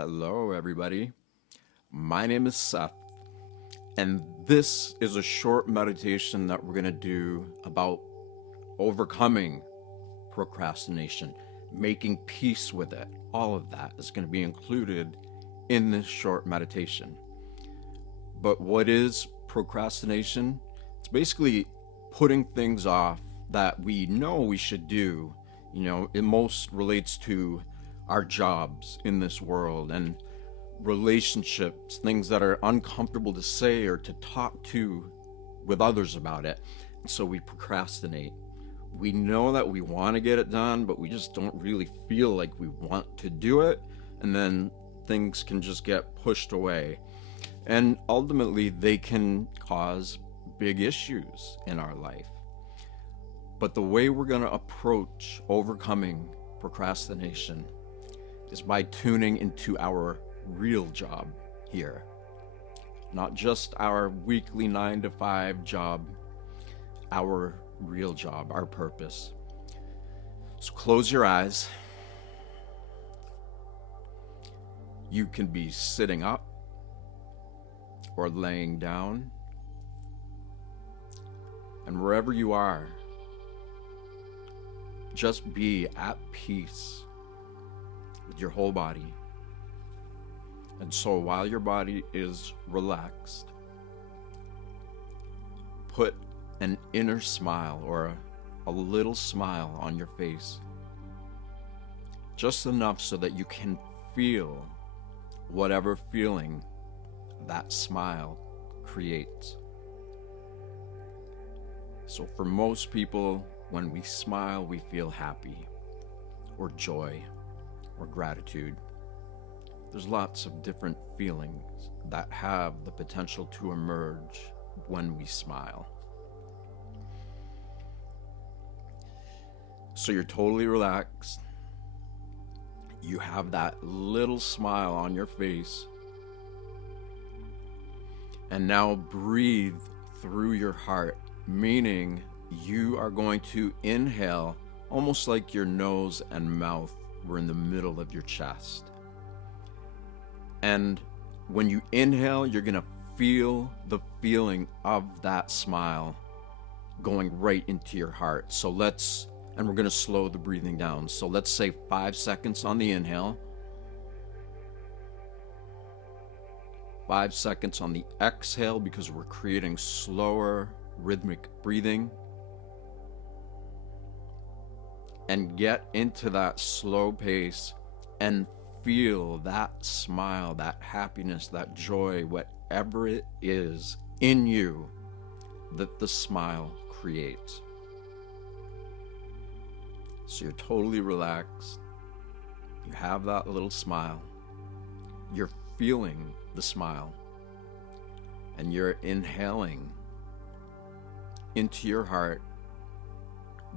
Hello, everybody. My name is Seth, and this is a short meditation that we're going to do about overcoming procrastination, making peace with it. All of that is going to be included in this short meditation. But what is procrastination? It's basically putting things off that we know we should do. It most relates to our jobs in this world and relationships, things that are uncomfortable to say or to talk to with others about it. And so we procrastinate. We know that we want to get it done, but we just don't really feel like we want to do it. And then things can just get pushed away. And ultimately, they can cause big issues in our life. But the way we're going to approach overcoming procrastination is by tuning into our real job here. Not just our weekly 9 to 5 job, our real job, our purpose. So close your eyes. You can be sitting up or laying down. And wherever you are, just be at peace with your whole body. And so while your body is relaxed, put an inner smile or a little smile on your face. Just enough so that you can feel whatever feeling that smile creates. So for most people, when we smile, we feel happy or joy or gratitude. There's lots of different feelings that have the potential to emerge when we smile. So you're totally relaxed. You have that little smile on your face. And now breathe through your heart, meaning you are going to inhale almost like your nose and mouth were in the middle of your chest. And when you inhale, you're going to feel the feeling of that smile going right into your heart. And we're going to slow the breathing down. So let's say 5 seconds on the inhale, 5 seconds on the exhale, because we're creating slower rhythmic breathing. And get into that slow pace and feel that smile, that happiness, that joy, whatever it is in you that the smile creates. So you're totally relaxed. You have that little smile. You're feeling the smile. And you're inhaling into your heart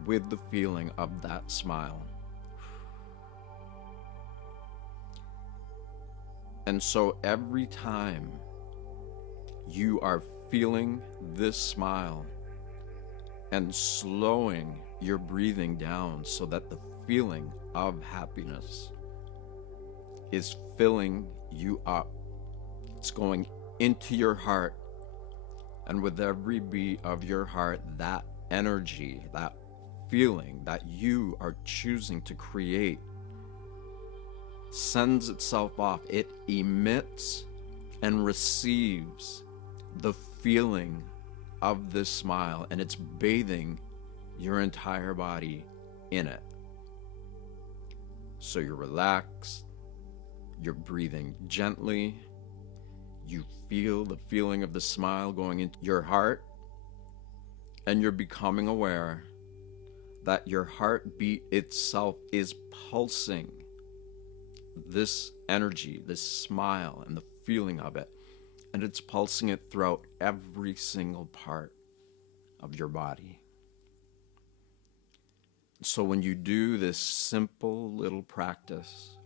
with the feeling of that smile. And so every time you are feeling this smile and slowing your breathing down so that the feeling of happiness is filling you up, it's going into your heart, and with every beat of your heart, that energy, that feeling that you are choosing to create sends itself off. It emits and receives the feeling of this smile, and it's bathing your entire body in it. So you're relaxed, you're breathing gently, you feel the feeling of the smile going into your heart, and you're becoming aware that your heartbeat itself is pulsing this energy, this smile, and the feeling of it. And it's pulsing it throughout every single part of your body. So when you do this simple little practice,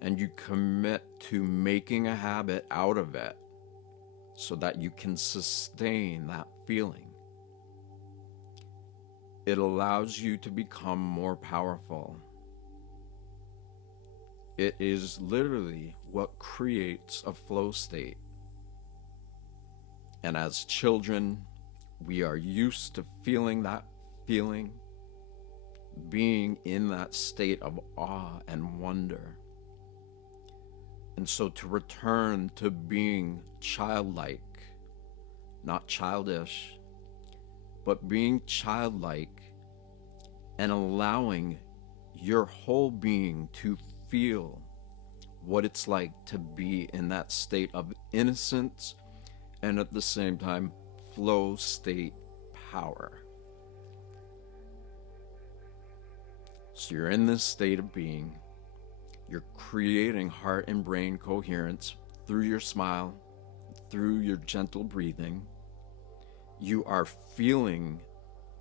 and you commit to making a habit out of it so that you can sustain that feeling, it allows you to become more powerful. It is literally what creates a flow state. And as children, we are used to feeling that feeling, being in that state of awe and wonder. And so to return to being childlike, not childish, but being childlike and allowing your whole being to feel what it's like to be in that state of innocence and at the same time flow state power. So you're in this state of being, you're creating heart and brain coherence through your smile, through your gentle breathing. You are feeling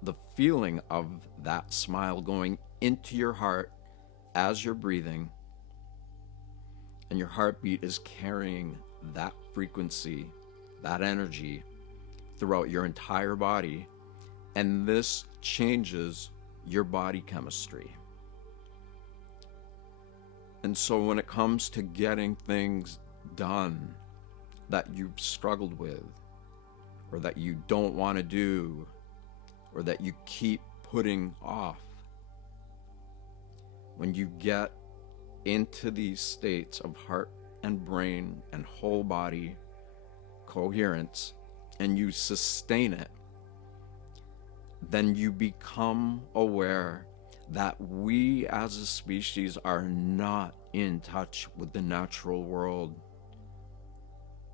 the feeling of that smile going into your heart as you're breathing, and your heartbeat is carrying that frequency, that energy throughout your entire body, and this changes your body chemistry. And so when it comes to getting things done that you've struggled with, or that you don't want to do, or that you keep putting off, when you get into these states of heart and brain and whole body coherence, and you sustain it, then you become aware that we as a species are not in touch with the natural world.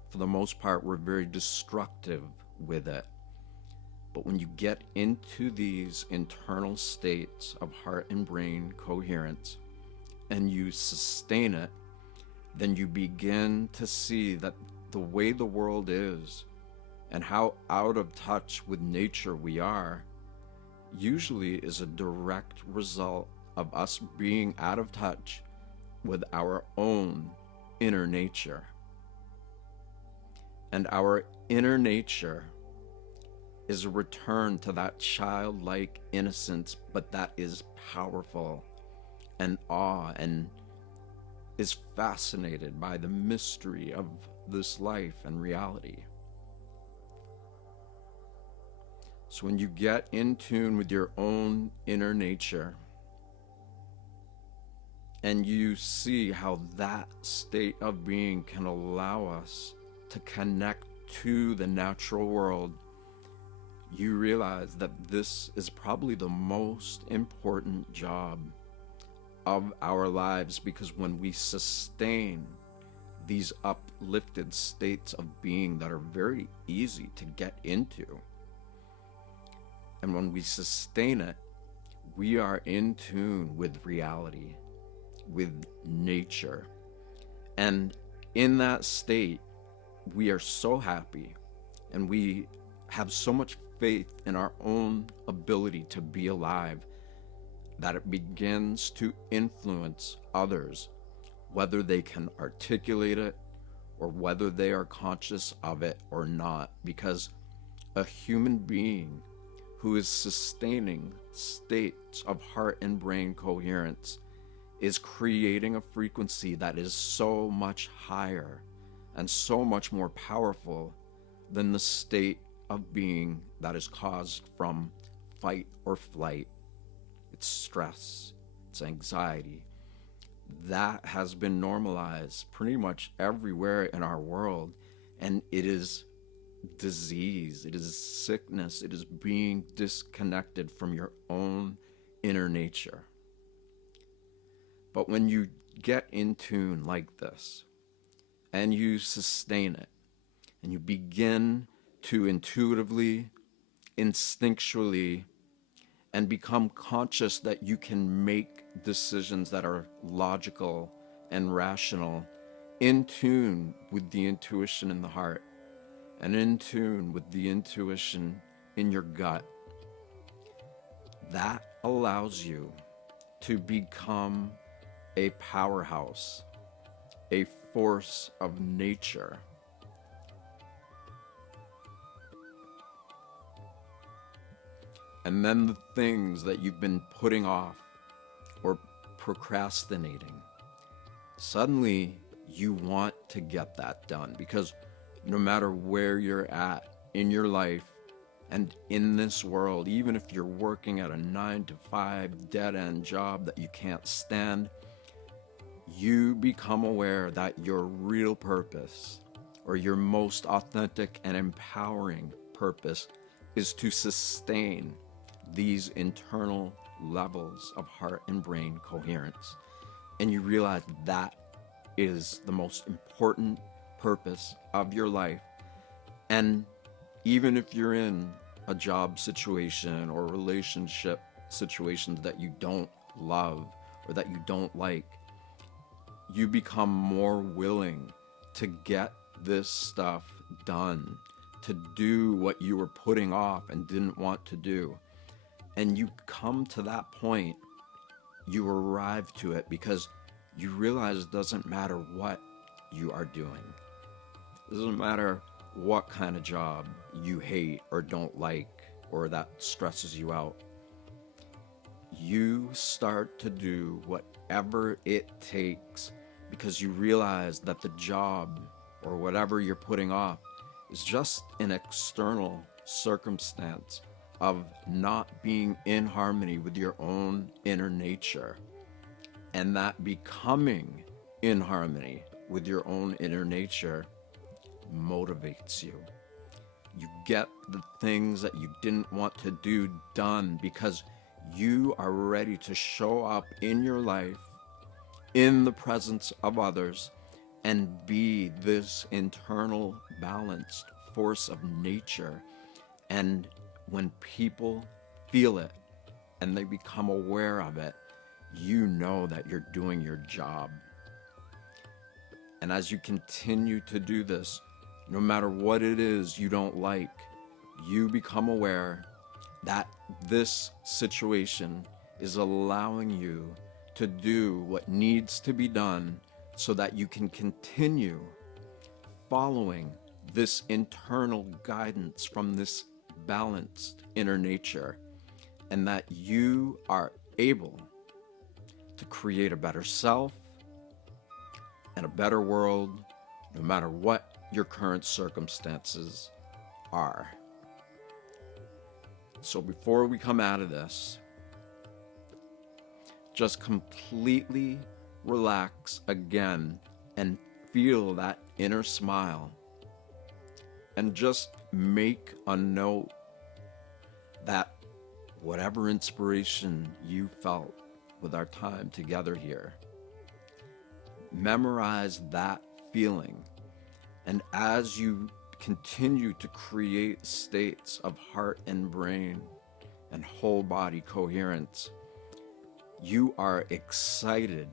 For the most part, we're very destructive with it. But when you get into these internal states of heart and brain coherence and you sustain it, then you begin to see that the way the world is and how out of touch with nature we are usually is a direct result of us being out of touch with our own inner nature. And our inner nature is a return to that childlike innocence, but that is powerful and awe and is fascinated by the mystery of this life and reality. So when you get in tune with your own inner nature and you see how that state of being can allow us to connect to the natural world, you realize that this is probably the most important job of our lives, because when we sustain these uplifted states of being that are very easy to get into, and when we sustain it, we are in tune with reality, with nature. And in that state, we are so happy and we have so much faith in our own ability to be alive that it begins to influence others, whether they can articulate it or whether they are conscious of it or not, because a human being who is sustaining states of heart and brain coherence is creating a frequency that is so much higher and so much more powerful than the state of being that is caused from fight or flight. It's stress, it's anxiety. That has been normalized pretty much everywhere in our world, and it is disease, it is sickness, it is being disconnected from your own inner nature. But when you get in tune like this, and you sustain it, and you begin to intuitively, instinctually, and become conscious that you can make decisions that are logical and rational, in tune with the intuition in the heart, and in tune with the intuition in your gut, that allows you to become a powerhouse, a force of nature. And then the things that you've been putting off or procrastinating, suddenly you want to get that done, because no matter where you're at in your life and in this world, even if you're working at a 9 to 5 dead end job that you can't stand, you become aware that your real purpose, or your most authentic and empowering purpose, is to sustain these internal levels of heart and brain coherence. And you realize that is the most important purpose of your life. And even if you're in a job situation or relationship situations that you don't love or that you don't like, you become more willing to get this stuff done, to do what you were putting off and didn't want to do. And you come to that point, you arrive to it, because you realize it doesn't matter what you are doing. It doesn't matter what kind of job you hate or don't like or that stresses you out. You start to do whatever it takes, because you realize that the job or whatever you're putting off is just an external circumstance of not being in harmony with your own inner nature. And that becoming in harmony with your own inner nature motivates you. You get the things that you didn't want to do done, because you are ready to show up in your life in the presence of others and be this internal balanced force of nature. And when people feel it and they become aware of it, you know that you're doing your job. And as you continue to do this, no matter what it is you don't like, you become aware that this situation is allowing you to do what needs to be done so that you can continue following this internal guidance from this balanced inner nature, and that you are able to create a better self and a better world, no matter what your current circumstances are. So before we come out of this, just completely relax again and feel that inner smile, and just make a note that whatever inspiration you felt with our time together here, memorize that feeling. And as you continue to create states of heart and brain and whole body coherence, you are excited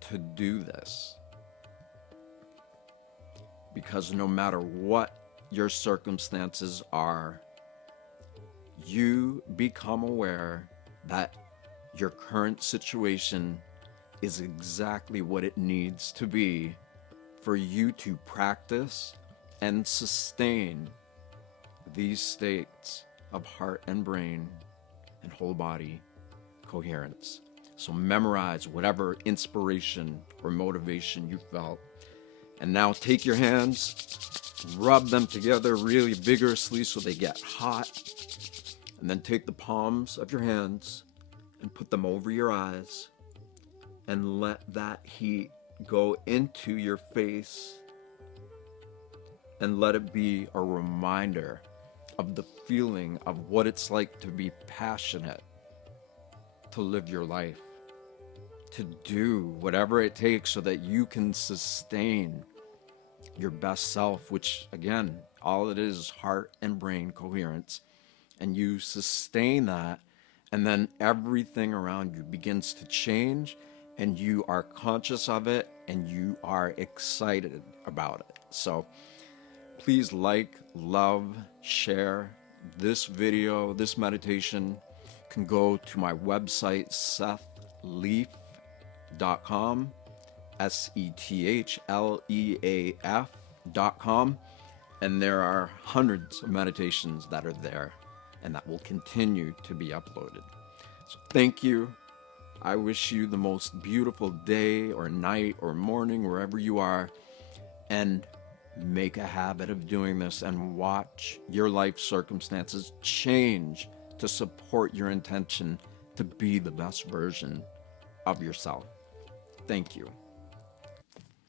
to do this. Because no matter what your circumstances are, you become aware that your current situation is exactly what it needs to be for you to practice and sustain these states of heart and brain and whole body coherence. So memorize whatever inspiration or motivation you felt. And now take your hands, rub them together really vigorously so they get hot. And then take the palms of your hands and put them over your eyes and let that heat go into your face, and let it be a reminder of the feeling of what it's like to be passionate, to live your life, to do whatever it takes so that you can sustain your best self, which again, all it is heart and brain coherence. And you sustain that, and then everything around you begins to change, and you are conscious of it, and you are excited about it. So please like, love, share this video, this meditation. You can go to my website, sethleaf.com, SETHLEAF.com, and there are hundreds of meditations that are there, and that will continue to be uploaded. So thank you. I wish you the most beautiful day or night or morning, wherever you are, and make a habit of doing this and watch your life circumstances change to support your intention to be the best version of yourself. Thank you.